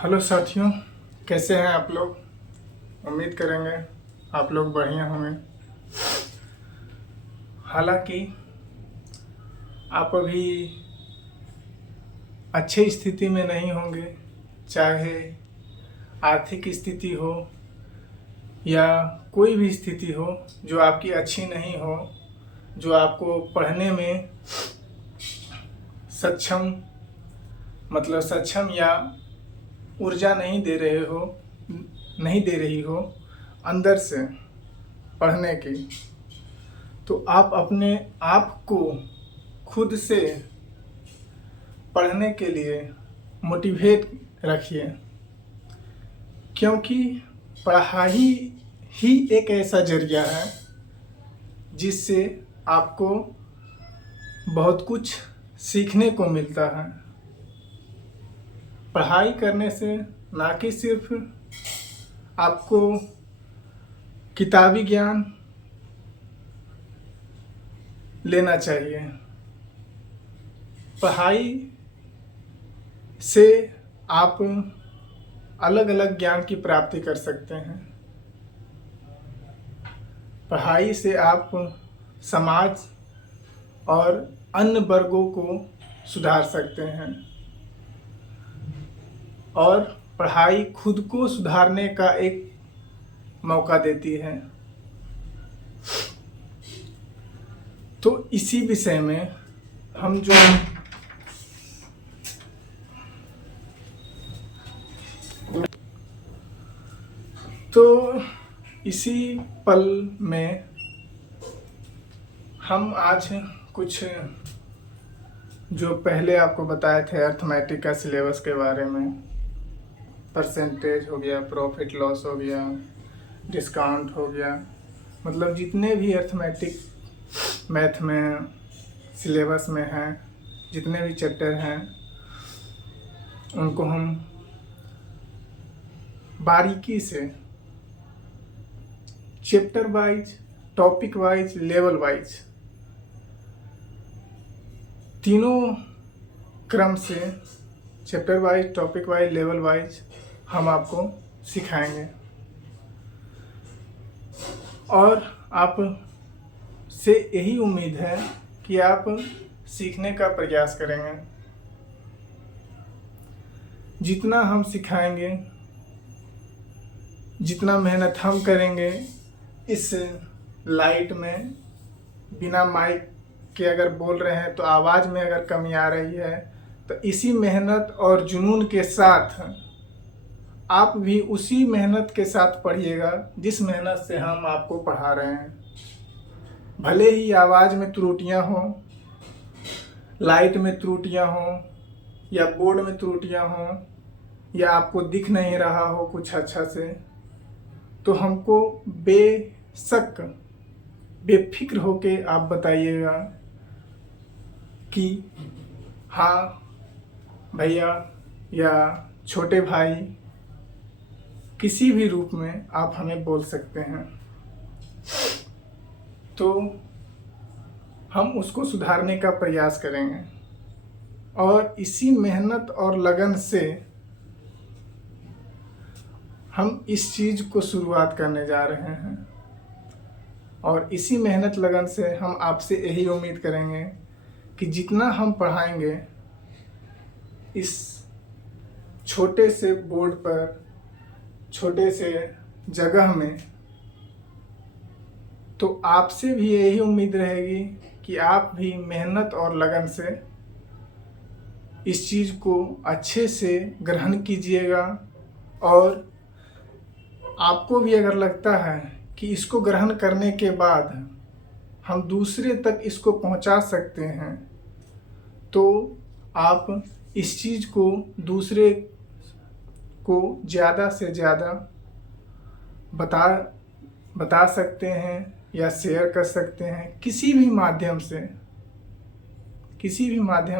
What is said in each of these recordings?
Hello साथियों, कैसे हैं आप लोग। उम्मीद करेंगे आप लोग बढ़िया होंगे। हालांकि आप अभी अच्छी स्थिति में नहीं होंगे, चाहे आर्थिक स्थिति हो या कोई भी स्थिति हो जो आपकी अच्छी नहीं हो, जो आपको पढ़ने में सक्षम या ऊर्जा नहीं दे रही हो अंदर से पढ़ने की। तो आप अपने आप को खुद से पढ़ने के लिए मोटिवेट रखिए, क्योंकि पढ़ाई ही एक ऐसा जरिया है जिससे आपको बहुत कुछ सीखने को मिलता है। पढ़ाई करने से ना कि सिर्फ आपको किताबी ज्ञान लेना चाहिए, पढ़ाई से आप अलग अलग ज्ञान की प्राप्ति कर सकते हैं। पढ़ाई से आप समाज और अन्य वर्गों को सुधार सकते हैं और पढ़ाई खुद को सुधारने का एक मौका देती है। तो इसी विषय में हम जो इसी पल में हम आज कुछ जो पहले आपको बताए थे अर्थमेटिक का सिलेबस के बारे में, परसेंटेज हो गया, प्रॉफिट लॉस हो गया, डिस्काउंट हो गया, मतलब जितने भी अर्थमेटिक मैथ में सिलेबस में हैं, जितने भी चैप्टर हैं, उनको हम बारीकी से chapter wise, topic wise, level wise तीनों क्रम से chapter wise, topic wise, level wise हम आपको सिखाएंगे और आप से यही उम्मीद है कि आप सीखने का प्रयास करेंगे। जितना हम सिखाएंगे, जितना मेहनत हम करेंगे, इस लाइट में बिना माइक के अगर बोल रहे हैं तो आवाज़ में अगर कमी आ रही है, तो इसी मेहनत और जुनून के साथ आप भी उसी मेहनत के साथ पढ़िएगा जिस मेहनत से हम आपको पढ़ा रहे हैं। भले ही आवाज़ में त्रुटियां हों, लाइट में त्रुटियां हों, या बोर्ड में त्रुटियां हों, या आपको दिख नहीं रहा हो कुछ अच्छा से, तो हमको बेशक बेफिक्र होके आप बताइएगा कि हाँ भैया या छोटे भाई, किसी भी रूप में आप हमें बोल सकते हैं। तो हम उसको सुधारने का प्रयास करेंगे और इसी मेहनत और लगन से हम इस चीज़ को शुरुआत करने जा रहे हैं और इसी मेहनत लगन से हम आपसे यही उम्मीद करेंगे कि जितना हम पढ़ाएंगे इस छोटे से बोर्ड पर, छोटे से जगह में, तो आपसे भी यही उम्मीद रहेगी कि आप भी मेहनत और लगन से इस चीज़ को अच्छे से ग्रहण कीजिएगा और आपको भी अगर लगता है कि इसको ग्रहण करने के बाद हम दूसरे तक इसको पहुंचा सकते हैं, तो आप इस चीज़ को दूसरे को ज़्यादा से ज़्यादा बता सकते हैं या शेयर कर सकते हैं। किसी भी माध्यम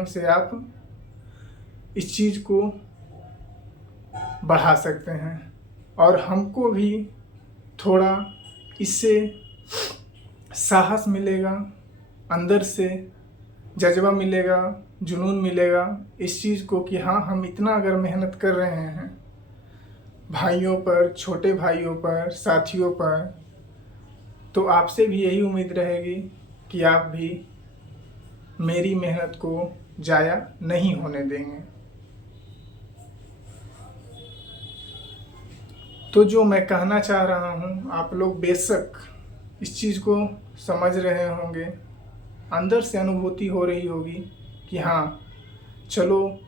से आप इस चीज़ को बढ़ा सकते हैं और हमको भी थोड़ा इससे साहस मिलेगा, अंदर से जज्बा मिलेगा, जुनून मिलेगा इस चीज़ को कि हाँ, हम इतना अगर मेहनत कर रहे हैं भाइयों पर, छोटे भाइयों पर, साथियों पर, तो आपसे भी यही उम्मीद रहेगी कि आप भी मेरी मेहनत को ज़ाया नहीं होने देंगे। तो जो मैं कहना चाह रहा हूँ, आप लोग बेशक इस चीज़ को समझ रहे होंगे, अंदर से अनुभूति हो रही होगी कि हाँ चलो,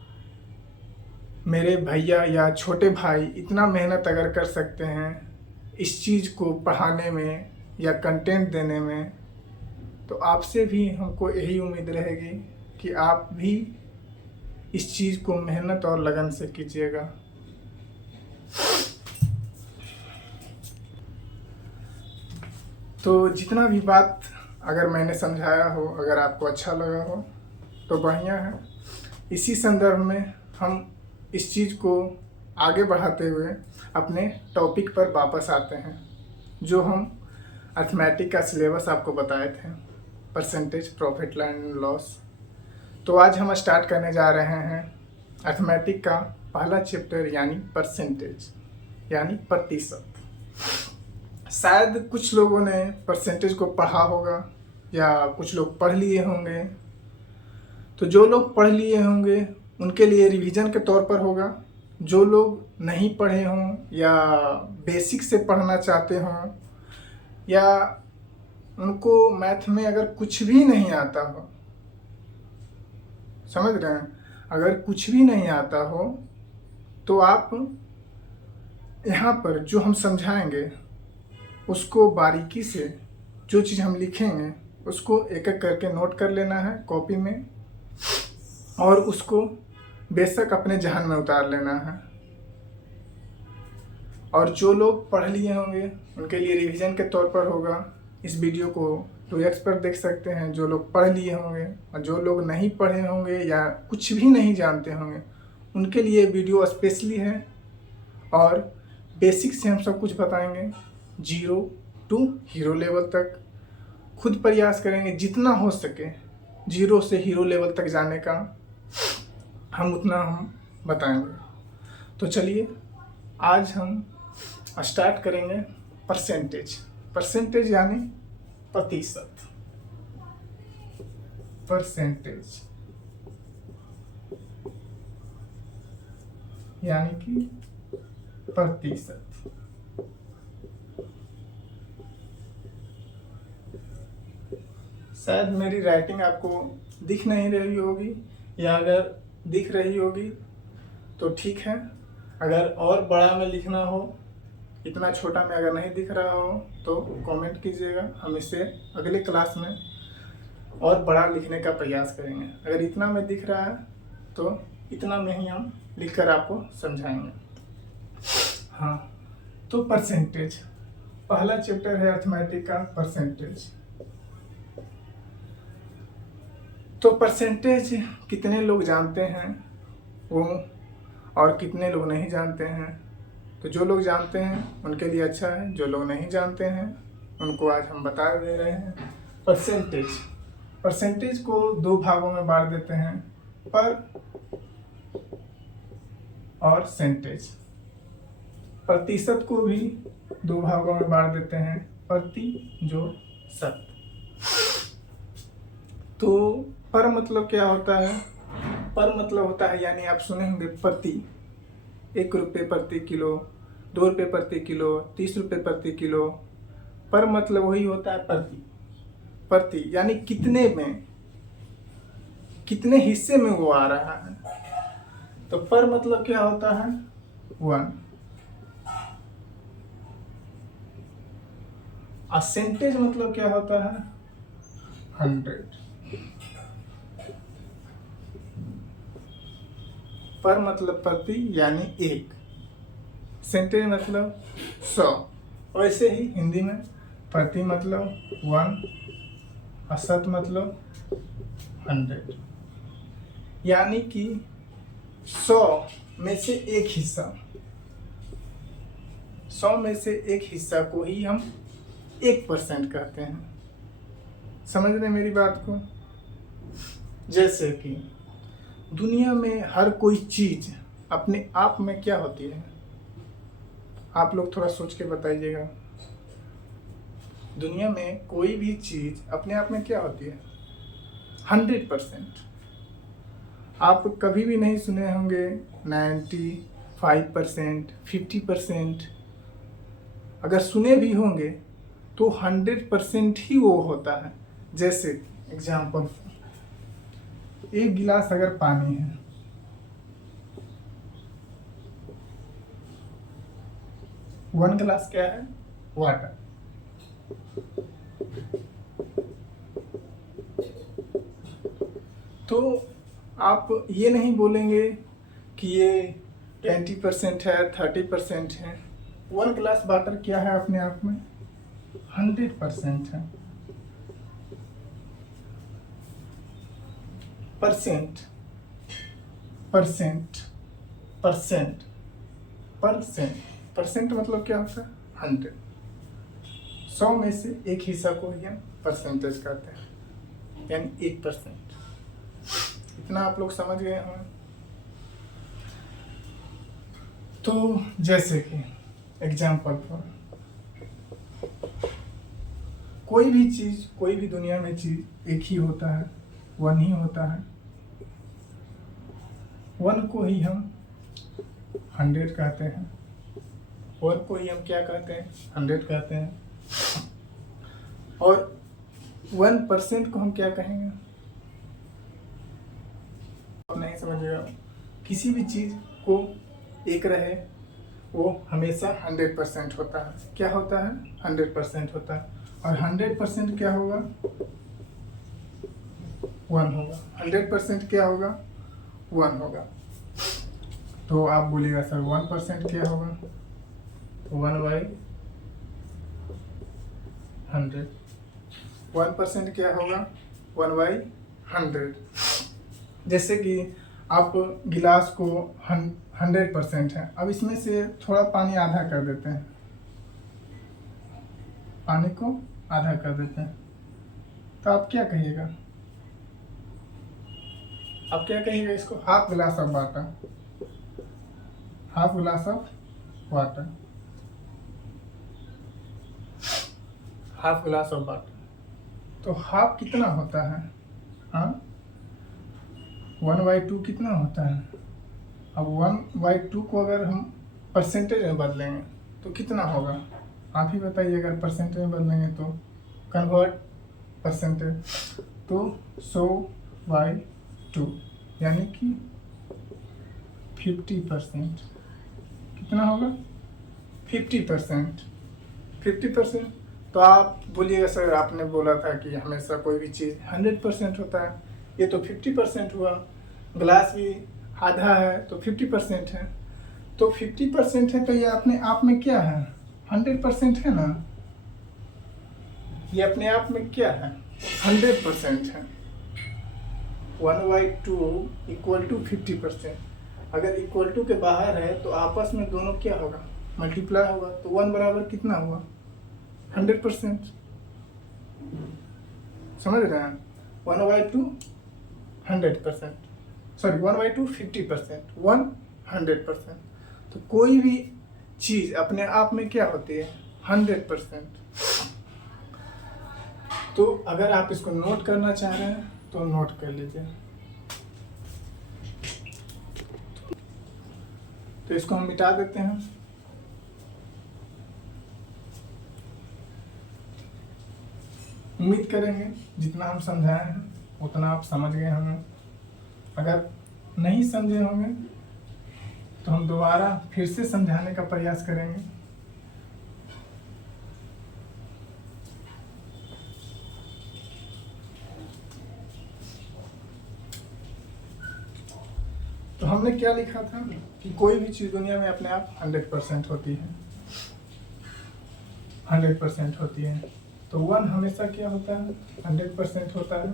मेरे भैया या छोटे भाई इतना मेहनत अगर कर सकते हैं इस चीज़ को पढ़ाने में या कंटेंट देने में, तो आपसे भी हमको यही उम्मीद रहेगी कि आप भी इस चीज़ को मेहनत और लगन से कीजिएगा। तो जितना भी बात अगर मैंने समझाया हो, अगर आपको अच्छा लगा हो तो बढ़िया है। इसी संदर्भ में हम इस चीज़ को आगे बढ़ाते हुए अपने टॉपिक पर वापस आते हैं, जो हम अर्थमेटिक का सिलेबस आपको बताए थे, परसेंटेज, प्रॉफिट एंड लॉस। तो आज हम स्टार्ट करने जा रहे हैं अर्थमेटिक का पहला चैप्टर, यानी परसेंटेज, यानी प्रतिशत। शायद कुछ लोगों ने परसेंटेज को पढ़ा होगा या कुछ लोग पढ़ लिए होंगे। तो जो लोग पढ़ लिए होंगे उनके लिए रिवीजन के तौर पर होगा। जो लोग नहीं पढ़े हों या बेसिक से पढ़ना चाहते हों या उनको मैथ में अगर कुछ भी नहीं आता हो, समझ रहे हैं, अगर कुछ भी नहीं आता हो तो आप यहाँ पर जो हम समझाएंगे उसको बारीकी से, जो चीज़ हम लिखेंगे उसको एक एक करके नोट कर लेना है कॉपी में, और उसको बेशक अपने जहन में उतार लेना है। और जो लोग पढ़ लिए होंगे उनके लिए रिवीजन के तौर पर होगा। इस वीडियो को 2x पर देख सकते हैं जो लोग पढ़ लिए होंगे, और जो लोग नहीं पढ़े होंगे या कुछ भी नहीं जानते होंगे उनके लिए वीडियो स्पेशली है। और बेसिक से हम सब कुछ बताएंगे, 0 to हीरो लेवल तक। खुद प्रयास करेंगे जितना हो सके 0 से हीरो लेवल तक जाने का, हम उतना हम बताएंगे। तो चलिए आज हम स्टार्ट करेंगे परसेंटेज। परसेंटेज यानी प्रतिशत, परसेंटेज यानी कि प्रतिशत। शायद मेरी राइटिंग आपको दिख नहीं रही होगी, या अगर दिख रही होगी तो ठीक है। अगर और बड़ा में लिखना हो, इतना छोटा में अगर नहीं दिख रहा हो तो कमेंट कीजिएगा, हम इसे अगले क्लास में और बड़ा लिखने का प्रयास करेंगे। अगर इतना में दिख रहा है तो इतना में ही हम लिखकर आपको समझाएंगे। हाँ, तो परसेंटेज पहला चैप्टर है अर्थमेटिक का, परसेंटेज। तो परसेंटेज कितने लोग जानते हैं वो, और कितने लोग नहीं जानते हैं। तो जो लोग जानते हैं उनके लिए अच्छा है, जो लोग नहीं जानते हैं उनको आज हम बता दे रहे हैं। परसेंटेज, परसेंटेज को 2 भागों में बांट देते हैं, पर और सेंटेज। प्रतिशत को भी 2 भागों में बांट देते हैं, प्रति जो शत। तो पर मतलब क्या होता है? पर मतलब होता है, यानी आप सुने होंगे प्रति, 1 रुपये प्रति किलो, 2 रुपये प्रति किलो, 30 रुपये प्रति किलो। पर मतलब वही होता है प्रति। प्रति यानी कितने में, कितने हिस्से में वो आ रहा है। तो पर मतलब क्या होता है? 1। परसेंटेज मतलब क्या होता है? 100। पर मतलब प्रति यानी 1, सेंटेज मतलब 100। वैसे ही हिंदी में प्रति मतलब 1 और शत मतलब 100, यानी कि 100 में से एक हिस्सा, 100 में से एक हिस्सा को ही हम 1% कहते हैं। समझ रहे मेरी बात को? जैसे कि दुनिया में हर कोई चीज अपने आप में क्या होती है? आप लोग थोड़ा सोच के बताइएगा, दुनिया में कोई भी चीज़ अपने आप में क्या होती है? 100%। आप कभी भी नहीं सुने होंगे 95%, 50%। अगर सुने भी होंगे तो 100% ही वो होता है। जैसे एग्जाम्पल, एक गिलास अगर पानी है, 1 गिलास क्या है? वाटर। तो आप ये नहीं बोलेंगे कि ये 20% है, 30% है। 1 गिलास वाटर क्या है अपने आप में? 100% है। Percent percent percent percent percent मतलब क्या होता है? 100। 100 में से एक हिस्सा को ही हम परसेंटेज कहते हैं, यानी 1%। इतना आप लोग समझ गए होंगे। तो जैसे कि एग्जाम्पल फॉर, कोई भी चीज, कोई भी दुनिया में चीज एक ही होता है, 1 ही होता है। 1 को ही हम 100 कहते हैं। 1 को ही हम क्या कहते हैं? 100 कहते हैं। और 1% को हम क्या कहेंगे? आप नहीं समझिएगा, किसी भी चीज को एक रहे वो हमेशा 100% होता है। क्या होता है? 100% होता है। और 100% क्या होगा? 1 होगा। 100% क्या होगा? 1 होगा। तो आप बोलिएगा सर 1% क्या होगा? 1/100। 1% क्या होगा? 1/100। जैसे कि आप गिलास को 100% है, अब इसमें से थोड़ा पानी आधा कर देते हैं, पानी को आधा कर देते हैं, तो आप क्या कहिएगा? आप क्या कहिएगा इसको? हाफ गिलास ऑफ वाटर। हाफ गिलास ऑफ वाटर। हाफ गिलास ऑफ वाटर। तो हाफ कितना होता है? हाँ, 1/2 कितना होता है? अब 1/2 को अगर हम परसेंटेज में बदलेंगे तो कितना होगा? आप ही बताइए। अगर परसेंटेज में बदलेंगे तो कन्वर्ट परसेंटेज, तो 100/2 यानी कि 50%। कितना होगा? 50%। 50%। तो आप बोलिएगा सर आपने बोला था कि हमेशा कोई भी चीज़ 100% होता है, ये तो 50% हुआ। ग्लास भी आधा है तो 50% है। तो 50% है तो ये अपने आप में क्या है? 100% है ना? ये अपने आप में क्या है? 100% है। 1/2 इक्वल टू 50%। अगर इक्वल टू के बाहर है तो आपस में दोनों क्या होगा? मल्टीप्लाई होगा। तो 1 बराबर कितना हुआ? 100%। समझ रहे हैं? 1/2 100%, सॉरी 1/2 50%, 1 100%। तो कोई भी चीज अपने आप में क्या होती है? 100%। तो अगर आप इसको नोट करना चाह रहे हैं तो नोट कर लीजिए। तो इसको हम मिटा देते हैं। उम्मीद करेंगे जितना हम समझाए हैं उतना आप समझ गए होंगे। अगर नहीं समझे होंगे तो हम दोबारा फिर से समझाने का प्रयास करेंगे। तो हमने क्या लिखा था कि कोई भी चीज़ दुनिया में अपने आप 100% होती है। 100% होती है। तो 1 हमेशा क्या होता है? 100% होता है।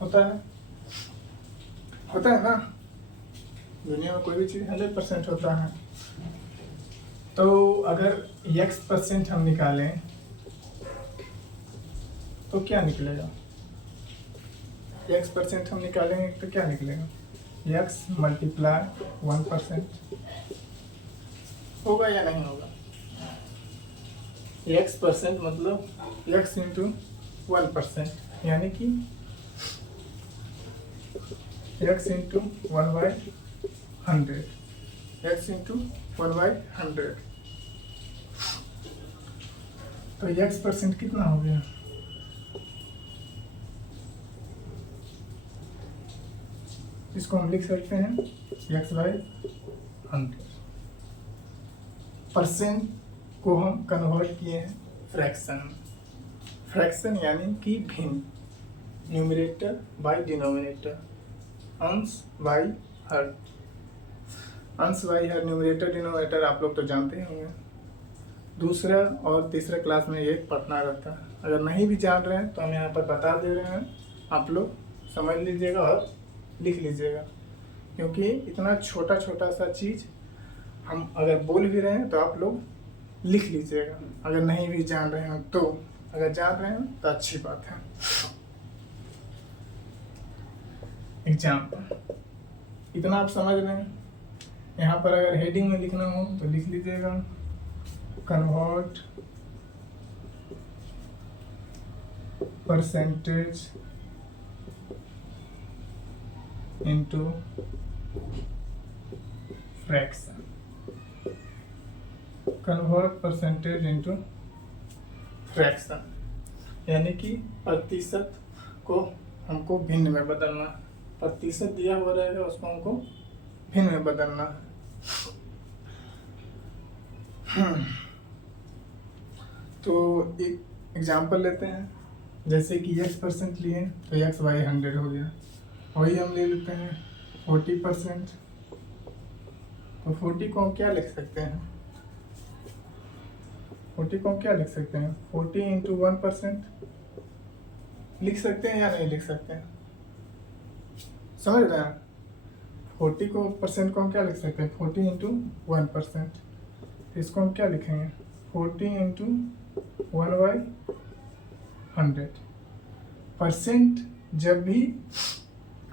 होता है, होता है ना? दुनिया में कोई भी चीज़ 100% होता है। तो अगर x% हम निकालें तो क्या निकलेगा? x% हम निकालेंगे तो क्या निकलेगा? x × 1%। होगा या नहीं होगा? x% मतलब x इंटू 1%, यानी कि x इंटू 1/100, x इंटू 1/100। तो x% कितना हो गया? इसको हम लिख सकते हैं x/100। परसेंट को हम कन्वर्ट किए हैं फ्रैक्शन। फ्रैक्शन यानी कि भिन्न, न्यूमरेटर बाय डिनोमिनेटर, अंश बाय हर। अंश बाय हर, न्यूमरेटर डिनोमिनेटर आप लोग तो जानते ही होंगे। दूसरा और तीसरा क्लास में ये पढ़ना रहता है। अगर नहीं भी जान रहे हैं तो हम यहाँ पर बता दे रहे हैं, आप लोग समझ लीजिएगा और लिख लीजिएगा, क्योंकि इतना छोटा छोटा सा चीज़ हम अगर बोल भी रहे हैं तो आप लोग लिख लीजिएगा, अगर नहीं भी जान रहे हैं तो। अगर जान रहे हैं तो अच्छी बात है। एग्जाम्पल, इतना आप समझ रहे हैं। यहाँ पर अगर हेडिंग में लिखना हो तो लिख लीजिएगा, convert percentage into fraction. Convert percentage into fraction यानी कि प्रतिशत को हमको भिन्न में बदलना। प्रतिशत दिया हुआ रहेगा, उसको हमको भिन्न में बदलना। तो एक एग्जांपल लेते हैं, जैसे कि x% लिए तो x/100 हो गया। वही हम ले लेते हैं 40%। तो 40 को हम क्या लिख सकते हैं? 40 को हम क्या लिख सकते हैं? 40 इंटू 1% लिख सकते हैं या नहीं लिख सकते हैं? समझ रहे हैं? 40 को परसेंट को हम क्या लिख सकते हैं? 40 इंटू 1%। इसको हम क्या लिखेंगे? 40 इंटू 1/100। परसेंट जब भी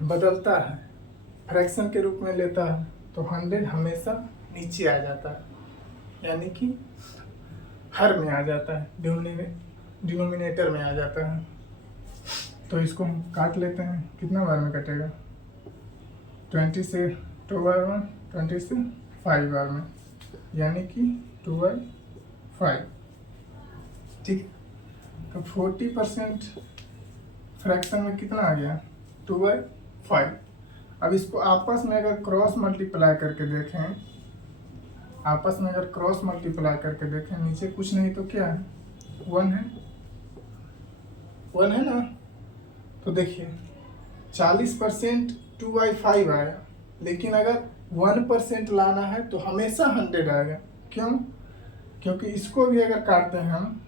बदलता है, फ्रैक्शन के रूप में लेता है, तो 100 हमेशा नीचे आ जाता है, यानी कि हर में आ जाता है, डिनोमिनेटर में आ जाता है। तो इसको हम काट लेते हैं। कितना बार में कटेगा? 20 से 2 बार में, 20 से 5 बार में, यानी कि 2/5। ठीक। तो 40% फ्रैक्शन में कितना आ गया? 2/5। अब इसको आपस में अगर क्रॉस मल्टीप्लाई करके देखें, आपस में अगर क्रॉस मल्टीप्लाई करके देखें, नीचे कुछ नहीं तो क्या है? 1 है, 1 है ना। तो देखिए 40% 2/5 आया, लेकिन अगर 1% लाना है तो हमेशा 100 आएगा। क्यों? क्योंकि इसको भी अगर काटते हैं हम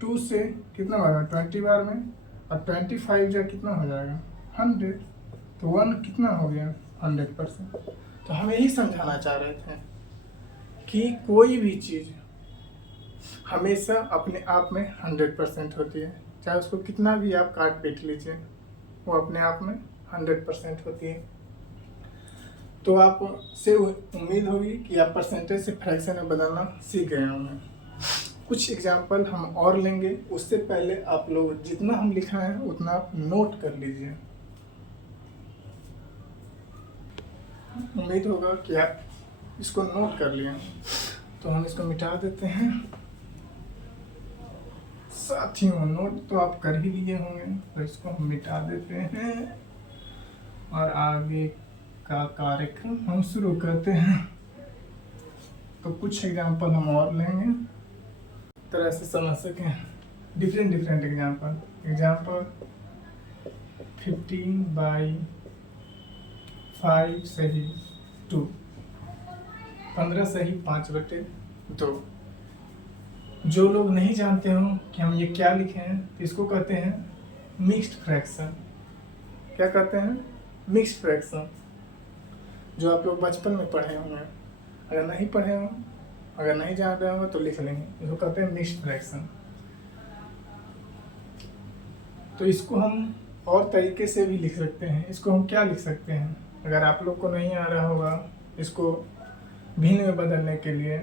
2 से कितना बार में? 20 बार में, और 25 जो कितना हो जाएगा? 100। तो 1 कितना हो गया? 100%। तो हम यही समझाना चाह रहे थे कि कोई भी चीज़ हमेशा अपने आप में 100% होती है, चाहे उसको कितना भी आप काट पीट लीजिए, वो अपने आप में 100% होती है। तो आप से उम्मीद होगी कि आप परसेंटेज से फ्रैक्शन में बदलना सीख गए होंगे। कुछ एग्जाम्पल हम और लेंगे, उससे पहले आप लोग जितना हम लिखा है उतना आप नोट कर लीजिए। उम्मीद होगा कि आप इसको नोट कर लिए। तो हम इसको मिटा देते हैं। साथियों, नोट तो आप कर ही लिए होंगे, तो इसको हम मिटा देते हैं और आगे का कार्यक्रम हम शुरू करते हैं। तो कुछ एग्जाम्पल हम और लेंगे, तरह से समझ सकें। Different example. 15/5 सही 2, 15 सही 5/2। जो लोग नहीं जानते हो कि हम ये क्या लिखे हैं, तो इसको कहते हैं मिक्स्ड फ्रैक्शन। क्या कहते हैं? मिक्स्ड फ्रैक्शन, जो आप लोग बचपन में पढ़े होंगे। अगर नहीं पढ़े हो, अगर नहीं जान रहे होंगे तो लिख लेंगे। इसको कहते हैं मिक्स्ड फ्रैक्शन। तो इसको हम और तरीके से भी लिख सकते हैं। इसको हम क्या लिख सकते हैं? अगर आप लोग को नहीं आ रहा होगा इसको भिन्न में बदलने के लिए,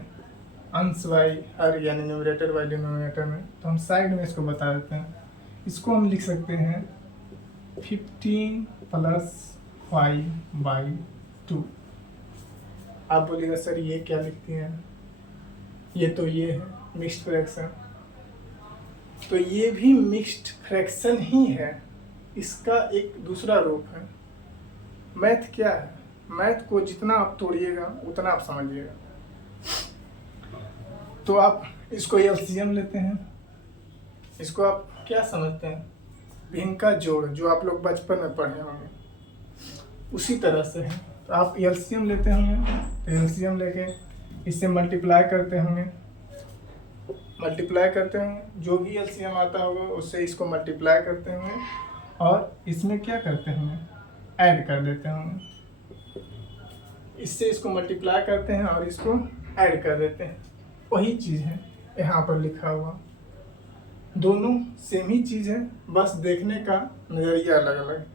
अंश बाई हर यानी न्यूमरेटर बाई डिनोमिनेटर में, तो हम साइड में इसको बता देते हैं। इसको हम लिख सकते हैं 15 + 5/2। आप बोलिएगा सर ये क्या लिखते हैं, ये तो ये है मिक्स्ड फ्रैक्शन, तो ये भी मिक्स्ड फ्रैक्शन ही है, इसका एक दूसरा रूप है। मैथ क्या है, मैथ को जितना आप तोड़िएगा उतना आप समझिएगा। तो आप इसको एलसीएम लेते हैं, इसको आप क्या समझते हैं, भिन्न का जोड़, जो आप लोग बचपन में पढ़े होंगे उसी तरह से है। तो आप एलसीएम लेते होंगे, तो एलसीएम लेके इससे मल्टीप्लाई करते होंगे, जो भी एलसीएम आता होगा उससे इसको मल्टीप्लाई करते होंगे और इसमें क्या करते होंगे, ऐड कर देते होंगे। इससे इसको मल्टीप्लाई करते हैं और इसको ऐड कर देते हैं, वही चीज़ है यहाँ पर लिखा हुआ। दोनों सेम ही चीज़ है, बस देखने का नज़रिया अलग अलग।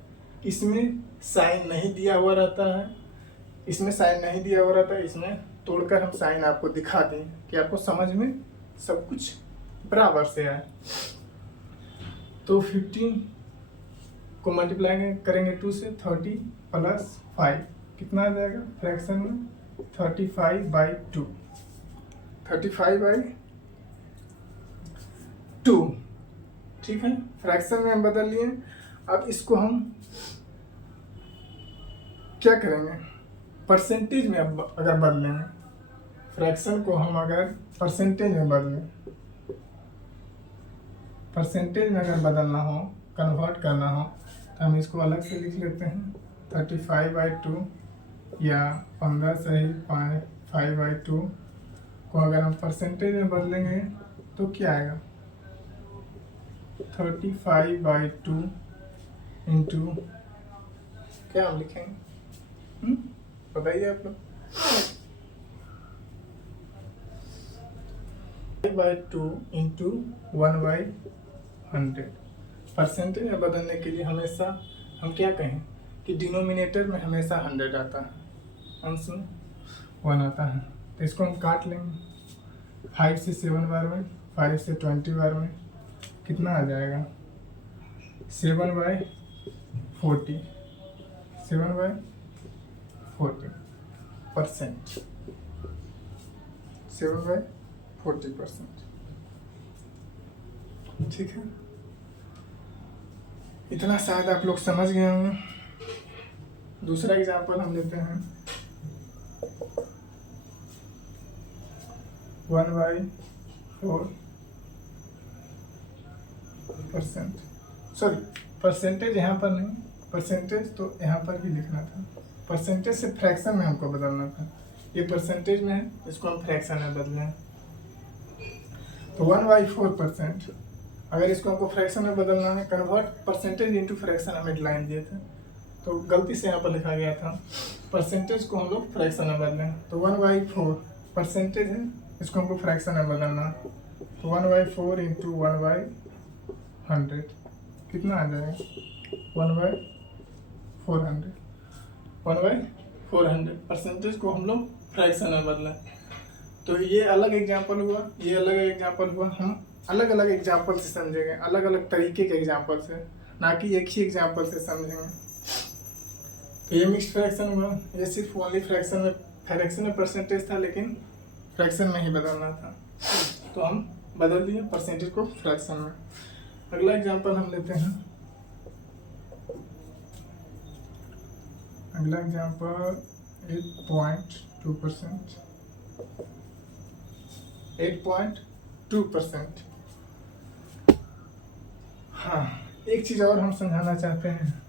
इसमें साइन नहीं दिया हुआ रहता है, इसमें तोड़कर हम साइन आपको दिखा दें कि आपको समझ में सब कुछ बराबर से आए। तो 15 को मल्टीप्लाई करेंगे 2 से, 30 + 5 कितना आ जाएगा फ्रैक्शन में, 35/2। 35/2, ठीक है, फ्रैक्शन में हम बदल लिए। अब इसको हम क्या करेंगे, परसेंटेज में अब अगर बदलेंगे, फ्रैक्शन को हम अगर परसेंटेज में बदलें, परसेंटेज में अगर बदलना हो, कन्वर्ट करना हो, तो हम इसको अलग से लिख लेते हैं 35/2 या 15 से 5/2 को अगर हम परसेंटेज में बदलेंगे तो क्या आएगा, 35/2 इंटू क्या हम लिखेंगे, बताइए आप लोग। 5/2 इंटू 1/100। परसेंटेज में बदलने के लिए हमेशा हम क्या कहें कि डिनोमिनेटर में हमेशा 100 आता है, अंश में 1 आता है। तो इसको हम काट लेंगे, 5 से 7 बार में, 5 से 20 बार में कितना आ जाएगा, 7/40, 7/40%, 7/40%, ठीक है। इतना शायद आप लोग समझ गए होंगे। दूसरा एग्जाम्पल हम लेते हैं 1/4%, सॉरी परसेंटेज यहाँ पर नहीं, परसेंटेज तो यहाँ पर ही लिखना था, परसेंटेज से फ्रैक्शन में हमको बदलना था। ये परसेंटेज में है, इसको हम फ्रैक्शन में बदलें। तो 1/4%, अगर इसको हमको फ्रैक्शन में बदलना है, कन्वर्ट परसेंटेज इनटू फ्रैक्शन हमें लाइन दिए थे, तो गलती से यहाँ पर लिखा गया था परसेंटेज को हम लोग फ्रैक्शन में बदलें। तो 1/4 परसेंटेज है, इसको हमको फ्रैक्शन में बदलना, तो 1/4 इंटू 1/100 कितना आ जाएगा, 1/400, 1/400 परसेंटेज को हम लोग फ्रैक्शन में बदलें। तो ये अलग एग्जाम्पल हुआ, ये अलग एग्जाम्पल हुआ। हम अलग अलग एग्जाम्पल से समझेंगे, अलग अलग तरीके के एग्जाम्पल से, ना कि एक ही एग्जाम्पल से समझेंगे। तो ये मिक्स्ड फ्रैक्शन हुआ, ये सिर्फ ओनली फ्रैक्शन में परसेंटेज था, लेकिन फ्रैक्शन में ही बदलना था, तो हम बदल दिए परसेंटेज को फ्रैक्शन में। अगला एग्जाम्पल हम लेते हैं, अगला एग्जाम्पल 8.2%, 8.2%। हाँ, एक चीज़ और हम समझाना चाहते हैं,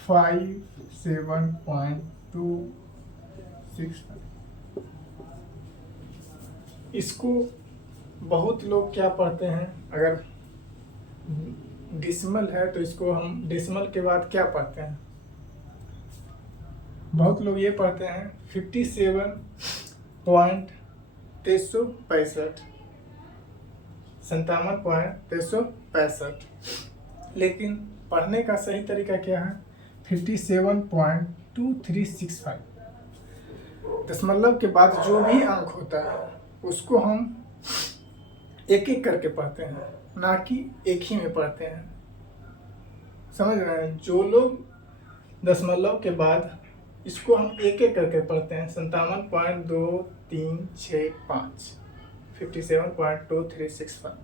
57.26। इसको बहुत लोग क्या पढ़ते हैं, अगर डेसिमल है तो इसको हम डेसिमल के बाद क्या पढ़ते हैं, बहुत लोग ये पढ़ते हैं 57.365, 57.365, लेकिन पढ़ने का सही तरीका क्या है, 57.2365। दशमलव के बाद जो भी अंक होता है उसको हम एक एक करके पढ़ते हैं, ना कि एक ही में पढ़ते हैं। समझ रहे हैं? जो लोग दशमलव के बाद इसको हम एक एक करके पढ़ते हैं, 57.2365, 57.2365।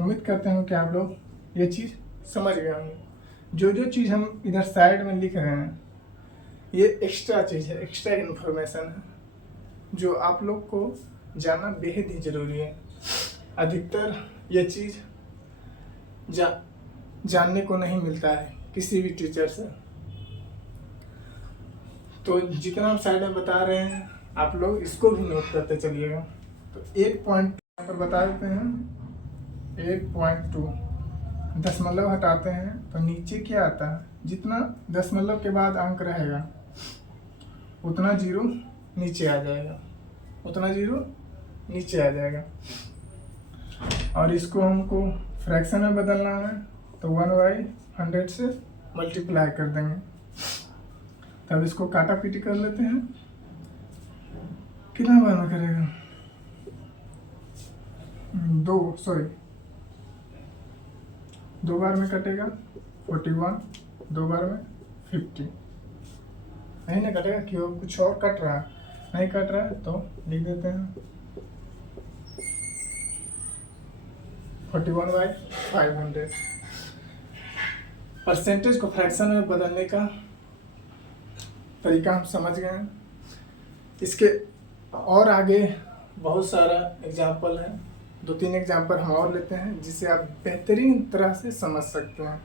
उम्मीद करते हैं कि आप लोग ये चीज़ समझ गए होंगे। जो जो चीज़ हम इधर साइड में लिख रहे हैं ये एक्स्ट्रा चीज़ है, एक्स्ट्रा इन्फॉर्मेशन है, जो आप लोग को जानना बेहद ही ज़रूरी है। अधिकतर ये चीज़ जानने को नहीं मिलता है किसी भी टीचर से। तो जितना हम साइड में बता रहे हैं आप लोग इसको भी नोट करते चलिएगा। तो एक पॉइंट यहाँ पर बता देते हैं, 8.2 दशमलव हटाते हैं तो नीचे क्या आता है, जितना दशमलव के बाद अंक रहेगा उतना जीरो नीचे आ जाएगा, उतना जीरो नीचे आ जाएगा। और इसको हमको फ्रैक्शन में बदलना है तो 1/100 से मल्टीप्लाई कर देंगे। तब इसको काटा पीटी कर लेते हैं। कितना बार में करेगा? दो बार में कटेगा 41, 2 बार में 50। नहीं ना कटेगा, क्यों कुछ और कट रहा है? नहीं कट रहा है तो लिख देते हैं 41/500। परसेंटेज को फ्रैक्शन में बदलने का तरीका हम समझ गए हैं। इसके और आगे बहुत सारा एग्जाम्पल है, 2-3 एग्जाम्पल हम और लेते हैं जिसे आप बेहतरीन तरह से समझ सकते हैं।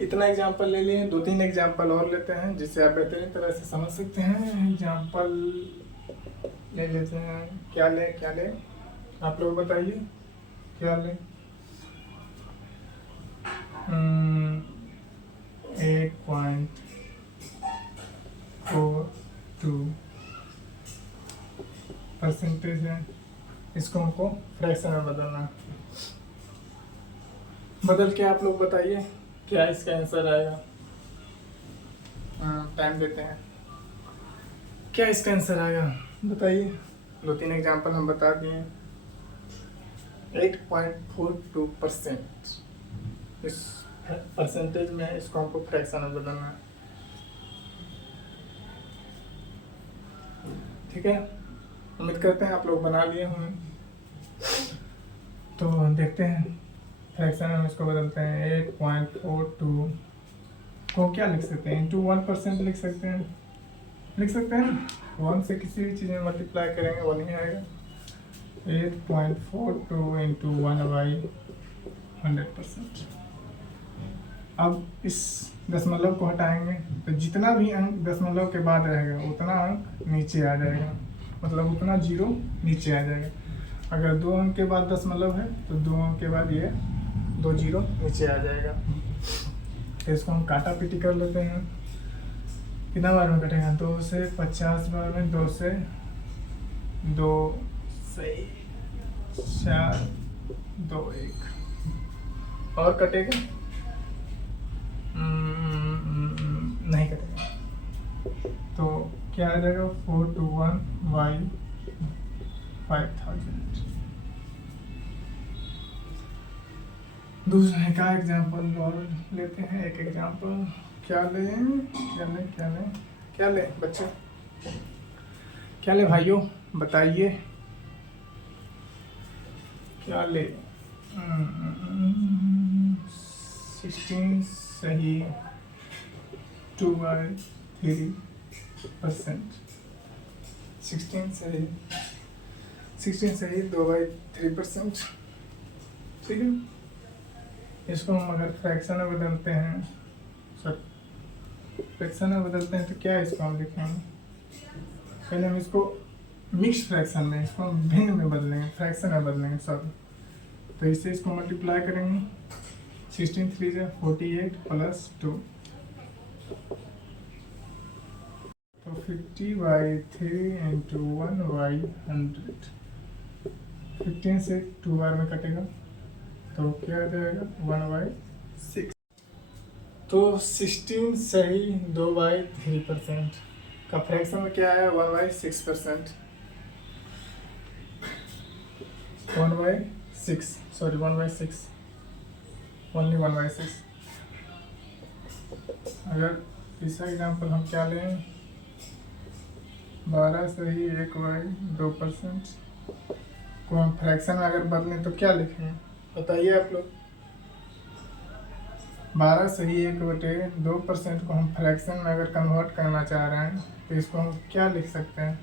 इतना एग्जाम्पल ले लिए, 2-3 एग्जाम्पल और लेते हैं जिससे आप बेहतरीन तरह से समझ सकते हैं। एग्जाम्पल ले लेते हैं। क्या ले आप लोग बताइए, क्या ले? 8.42 परसेंटेज है, इसको हमको फ्रैक्शन में बदलना है। बदल के आप लोग बताइए क्या इसका आंसर आएगा। टाइम देते हैं, क्या इसका आंसर आएगा बताइए। 2-3 एग्जाम्पल हम बता दिए। 8.42% इस परसेंटेज में इसको हमको फ्रैक्शन में बदलना है। ठीक है, उम्मीद करते हैं आप लोग बना लिए होंगे। तो देखते हैं फ्रैक्शन में इसको बदलते हैं। 8.42 को क्या लिख सकते हैं? इंटू 1% लिख सकते हैं, 1 से किसी भी चीज़ में मल्टीप्लाई करेंगे 1 ही आएगा। 8.42 इंटू 1/100%। अब इस दशमलव को हटाएंगे तो जितना भी अंक दशमलव के बाद रहेगा उतना अंक नीचे आ जाएगा, मतलब उतना जीरो नीचे आ जाएगा। अगर 2 अंक के बाद दशमलव है तो 2 अंक के बाद ये 2 जीरो नीचे आ जाएगा। तो इसको हम काटा पीटी कर लेते हैं। कितना बार में कटेगा? 2 से 50 बार में, 2 से 4, 2, 1 और कटेगा? नहीं कटेगा। तो क्या आ जाएगा? 421/5000। दूसरे का एग्जाम्पल और लेते हैं, एक एग्जाम्पल। क्या ले बच्चे, क्या ले भाइयों बताइए, क्या ले? 16 सही 2/3%। 16 सही 2/3%। ठीक है, इसको हम अगर फ्रैक्शन में बदलते हैं, तो क्या इसको हम लिखेंगे? पहले हम इसको मिक्स फ्रैक्शन में, इसको हम भिन्न में बदलेंगे, फ्रैक्शन में बदलेंगे सब। तो इससे इसको मल्टीप्लाई करेंगे। 16 3 48 प्लस 2, तो 50/3 इंटू 1/100। 15 से 2 बार में कटेगा तो क्या आ जाएगा? 1/6। तो 16 सही 2/3% का फ्रैक्शन में क्या है 1/6%। 1/6 सॉरी 1/6 ओनली 1/6। अगर तीसरा एग्जाम्पल हम क्या लें 12 सही 1/2% को हम फ्रैक्शन में अगर बदलें तो क्या लिखें बताइए आप लोग। 12 सही 1/2% को हम फ्रैक्शन में अगर कन्वर्ट करना चाह रहे हैं तो इसको हम क्या लिख सकते हैं।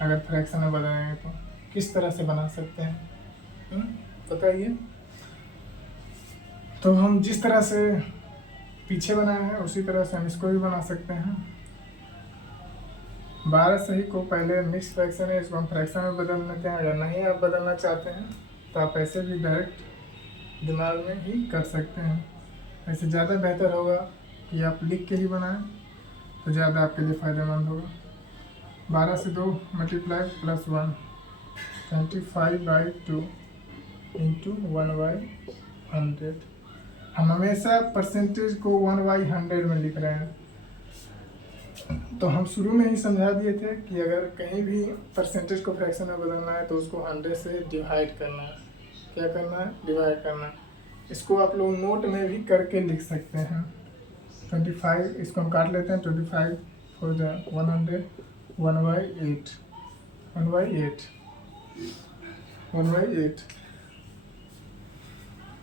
अगर फ्रैक्शन में बदलेंगे तो किस तरह से बना सकते हैं बताइए। तो हम जिस तरह से पीछे बनाए हैं उसी तरह से हम इसको भी बना सकते हैं। 12 सही को पहले मिक्स फ्रैक्शन है, इसको हम फ्रैक्शन में बदल लेते हैं। अगर नहीं आप बदलना चाहते हैं तो आप ऐसे भी डायरेक्ट दिमाग में ही कर सकते हैं। ऐसे ज़्यादा बेहतर होगा कि आप लिख के ही बनाएं तो ज़्यादा आपके लिए फ़ायदेमंद होगा। 12 से 2 मल्टीप्लाई +1 25/2 इंटू 1/100। हम हमेशा परसेंटेज को 1/100 में लिख रहे हैं। तो हम शुरू में ही समझा दिए थे कि अगर कहीं भी परसेंटेज को फ्रैक्शन में बदलना है तो उसको 100 से डिवाइड करना है। क्या करना है डिवाइड करना है। इसको आप लोग नोट में भी करके लिख सकते हैं। 25 इसको हम काट लेते हैं 25 for the 100 1/8 1/8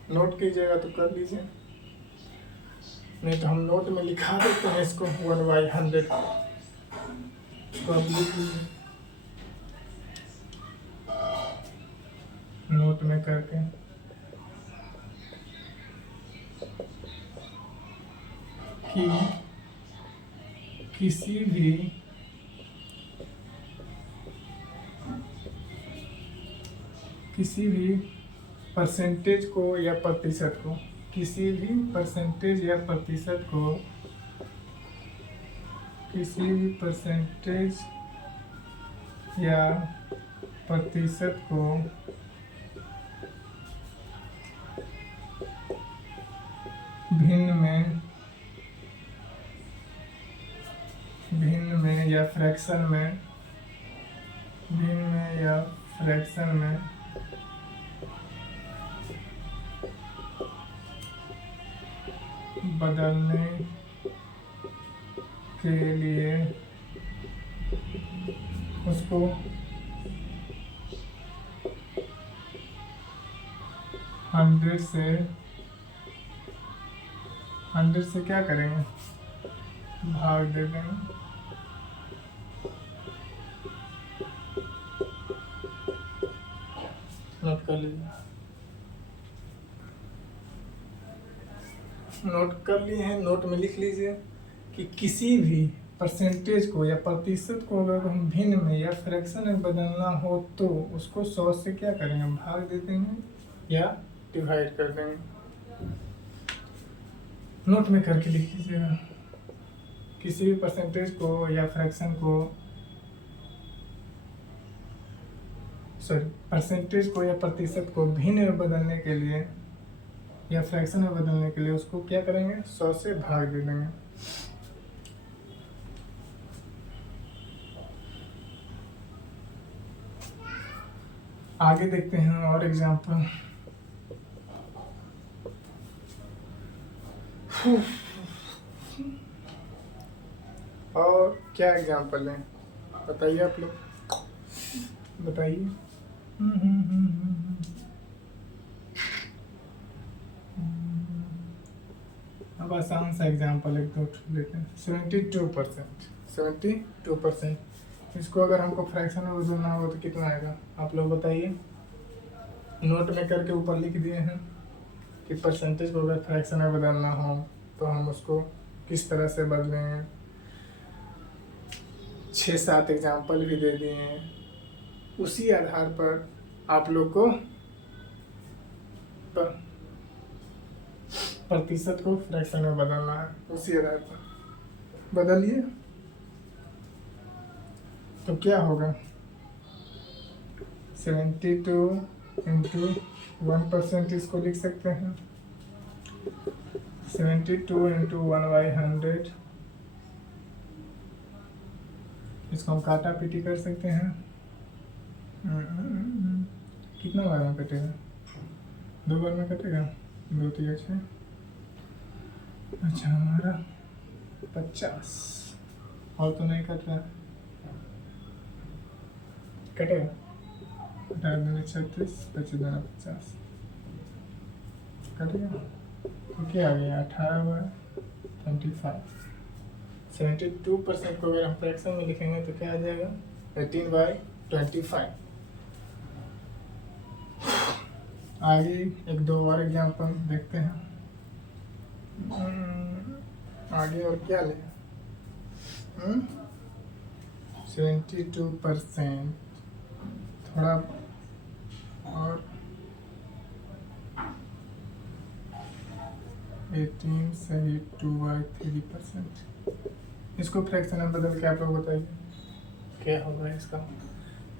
नोट कीजिएगा तो कर लीजिए, नहीं तो हम नोट में लिखा देते हैं इसको 1/100 इसको आप लिख लीजिए नोट में करके। कि किसी भी परसेंटेज को या प्रतिशत को किसी भी परसेंटेज या प्रतिशत को भिन्न में या फ्रैक्शन में बदलने के लिए उसको 100 से क्या करेंगे भाग दे देंगे। नोट कर लीजिए, नोट कर लिए हैं। नोट में लिख लीजिए कि किसी भी परसेंटेज को या प्रतिशत को अगर हम भिन्न में या फ्रैक्शन में बदलना हो तो उसको 100 से क्या करेंगे भाग दे देंगे या डिवाइड कर देंगे। नोट में करके लिख लीजिएगा। किसी भी परसेंटेज को या फ्रैक्शन को परसेंटेज को या प्रतिशत को भिन्न में बदलने के लिए या फ्रैक्शन में बदलने के लिए उसको क्या करेंगे 100 से भाग दे देंगे। आगे देखते हैं और एग्जाम्पल। और क्या एग्जाम्पल है बताइए आप लोग बताइए। अब आसान सा एग्जाम्पल एक दो लेते हैं। 72% इसको अगर हमको फ्रैक्शन में बदलना हो तो कितना आएगा आप लोग बताइए। नोट में करके ऊपर लिख दिए हैं कि परसेंटेज को अगर फ्रैक्शन में बदलना हो तो हम उसको किस तरह से बदलेंगे। 6-7 एग्जाम्पल भी दे दिए हैं। उसी आधार पर आप लोग को प्रतिशत को फ्रैक्शन में बदलना है। उसी आधार पर बदलिए तो क्या होगा 72 × 1% इसको लिख सकते हैं 72 इंटू 1/100, इसको हम काटा पीटी कर सकते हैं। कितना बार में कटेगा? 2 बार में कटेगा। 2 3 6। अच्छा, हमारा 50 और तो नहीं कट रहा। कटेगा? 36 25 50 कटेगा। तो क्या आ गया? 18/25। 72% को अगर हम फ्रैक्शन में लिखेंगे तो क्या आ जाएगा? 18/25। आगे एक दो और एग्जाम्पल देखते हैं। आगे और क्या ले? 72%, थोड़ा और 18 सही 2/3%। इसको फ्रैक्शन में बदल के आप लोग बताइए क्या होगा इसका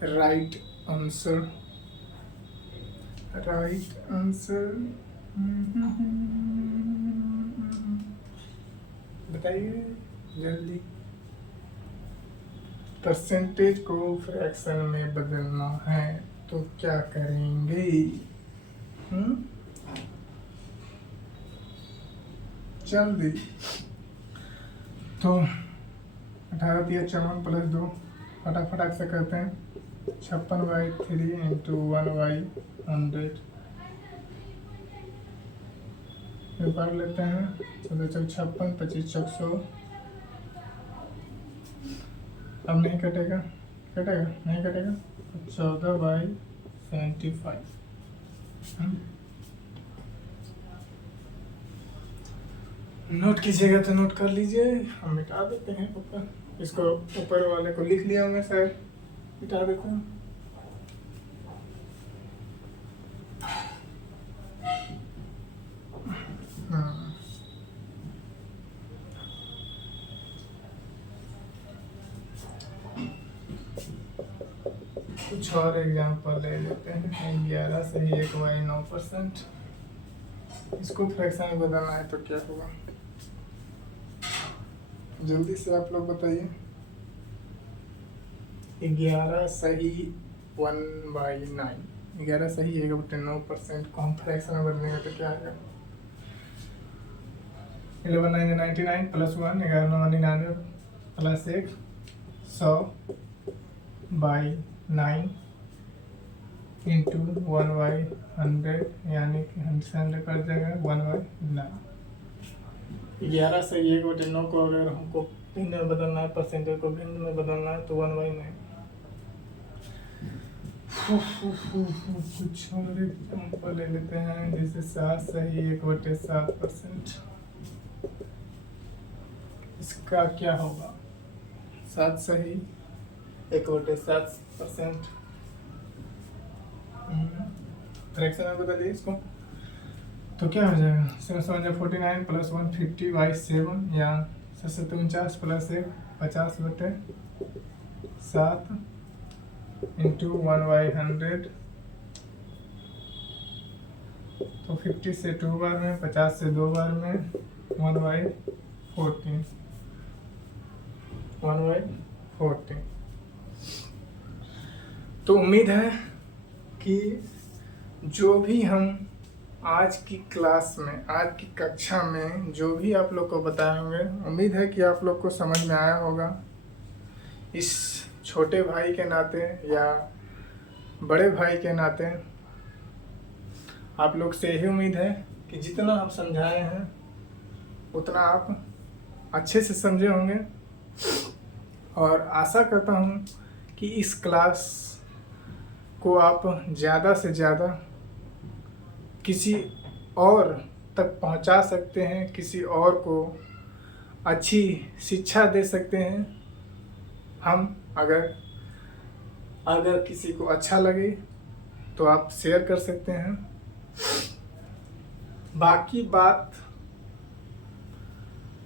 राइट आंसर। बताइए जल्दी। परसेंटेज को फ्रैक्शन में बदलना है तो क्या करेंगे? जल्दी। तो 18 दिया 54 प्लस 2, फटाफट से करते हैं। 56/3 इंटू 1/100 कर लेते हैं। 14×56 25×100। अब नहीं कटेगा? कटेगा? नहीं कटेगा। 14/75। नोट कीजिएगा तो नोट कर लीजिए, हम मिटा देते हैं ऊपर। इसको ऊपर वाले को लिख लिया होंगे शायद, मिटा देते हैं। कुछ और एग्जाम्पल ले लेते हैं। 11 सही 1/9%। इसको फ्रैक्शन में बदलना है तो क्या होगा? जल्दी से आप लोग बताइए। 11 सही 1/9। 11 सही 1/9% को हम फ्रैक्शन में बदलेंगे तो क्या आएगा? 11 9 99 प्लस 1 11 9 99 प्लस 1 100/9 इंटू 1/100, यानी कि 100 कर देगा 1/9। 11 से 1/9 को अगर हमको भिन्न में बदलना है, परसेंटेज को भिन्न में बदलना है तो 1/9। कुछ और एग्जाम्पल ले लेते हैं, जैसे 7 सही 1/7%। इसका क्या होगा? 7 सही 1/7%। फ्रैक्शन में बदलिए इसको तो क्या हो जाएगा? 7×49 प्लस 150/7, या 749 प्लस 1 50/7 इंटू 1/100। तो 50 से 2 बार में, 50 से 2 बार में 1/14। 1/14। तो उम्मीद है कि जो भी हम आज की क्लास में, आज की कक्षा में जो भी आप लोग को बताए होंगे, उम्मीद है कि आप लोग को समझ में आया होगा। इस छोटे भाई के नाते या बड़े भाई के नाते आप लोग से यही उम्मीद है कि जितना हम समझाए हैं उतना आप अच्छे से समझे होंगे, और आशा करता हूँ कि इस क्लास को आप ज़्यादा से ज़्यादा किसी और तक पहुंचा सकते हैं, किसी और को अच्छी शिक्षा दे सकते हैं। हम अगर किसी को अच्छा लगे तो आप शेयर कर सकते हैं। बाकी बात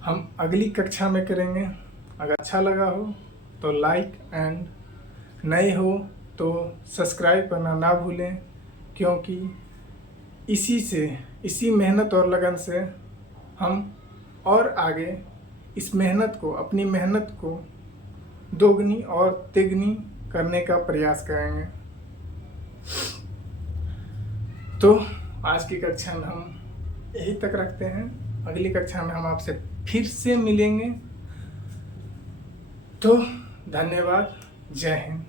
हम अगली कक्षा में करेंगे। अगर अच्छा लगा हो तो लाइक एंड नए हो तो सब्सक्राइब करना ना भूलें, क्योंकि इसी मेहनत और लगन से हम और आगे इस मेहनत को, अपनी मेहनत को दोगुनी और तिगुनी करने का प्रयास करेंगे। तो आज की कक्षा में हम यही तक रखते हैं। अगली कक्षा में हम आपसे फिर से मिलेंगे। तो धन्यवाद। जय हिंद।